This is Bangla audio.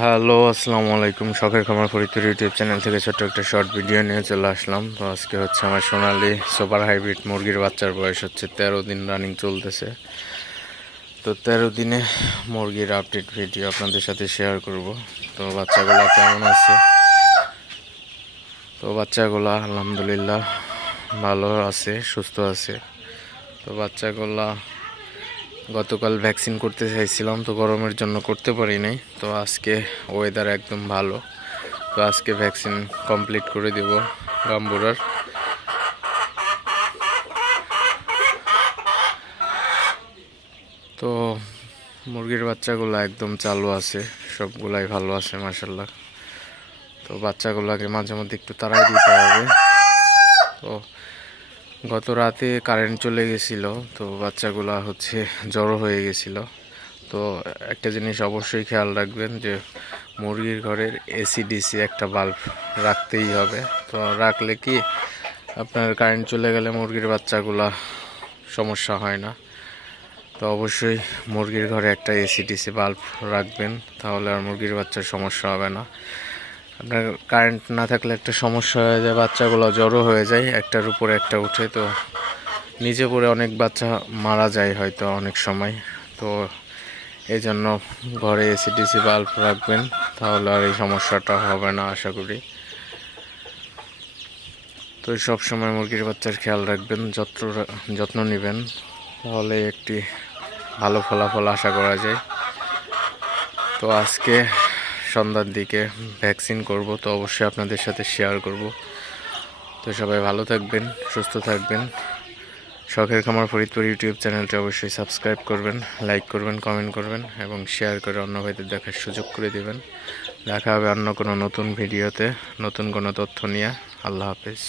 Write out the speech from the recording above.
হ্যালো, আসসালামু আলাইকুম। শখের খামার ফরিদপুর ইউটিউব চ্যানেল থেকে ছোট্ট একটা শর্ট ভিডিও নিয়ে চলে আসলাম। তো আজকে হচ্ছে আমার সোনালী সুপার হাইব্রিড মুরগির বাচ্চার বয়স হচ্ছে 13 দিন রানিং চলতেছে। তো 13 দিনে মুরগির আপডেট ভিডিও আপনাদের সাথে শেয়ার করব। তো বাচ্চাগুলো কেমন আছে? তো বাচ্চাগুলো আলহামদুলিল্লাহ ভালো আছে, সুস্থ আছে। তো বাচ্চাগুলা গতকাল ভ্যাকসিন করতে চাইছিলাম, তো গরমের জন্য করতে পারি নাই। তো আজকে ওয়েদার একদম ভালো, তো আজকে ভ্যাকসিন কমপ্লিট করে দেব গাম্বুরার। তো মুরগির বাচ্চাগুলো একদম চালু আছে, সবগুলাই ভালো আছে মাশাল্লাহ। তো বাচ্চাগুলোকে মাঝে মধ্যে একটু তাড়াই দিতে হবে। তো গত রাতে কারেন্ট চলে গেছিলো, তো বাচ্চাগুলা হচ্ছে জড়ো হয়ে গেছিলো। তো একটা জিনিস অবশ্যই খেয়াল রাখবেন যে মুরগির ঘরের এসি ডিসি একটা বাল্ব রাখতেই হবে। তো রাখলে কি আপনার কারেন্ট চলে গেলে মুরগির বাচ্চাগুলা সমস্যা হয় না। তো অবশ্যই মুরগির ঘরে একটা এসি ডিসি বাল্ব রাখবেন, তাহলে আর মুরগির বাচ্চার সমস্যা হবে না। আপনার কারেন্ট না থাকলে একটা সমস্যা হয়ে যায়, বাচ্চাগুলো জড়ো হয়ে যায়, একটার উপরে একটা উঠে, তো নিচে পড়ে অনেক বাচ্চা মারা যায় হয়তো অনেক সময়। তো এই জন্য ঘরে এসি ডিসি বাল্ব রাখবেন, তাহলে আর এই সমস্যাটা হবে না আশা করি। তো সব সময় মুরগির বাচ্চার খেয়াল রাখবেন, যত্ন নেবেন, তাহলে একটি ভালো ফলাফল আশা করা যায়। তো আজকে সন্ধ্যার দিকে ভ্যাকসিন করব, তো অবশ্যই আপনাদের সাথে শেয়ার করব। তো সবাই ভালো থাকবেন, সুস্থ থাকবেন। শখের খামার ফরিদপুর ইউটিউব চ্যানেলটি অবশ্যই সাবস্ক্রাইব করবেন, লাইক করবেন, কমেন্ট করবেন এবং শেয়ার করে অন্য ভাইদের দেখার সুযোগ করে দেবেন। দেখা হবে অন্য কোনো নতুন ভিডিওতে, নতুন কোনো তথ্য নিয়ে। আল্লাহ হাফেজ।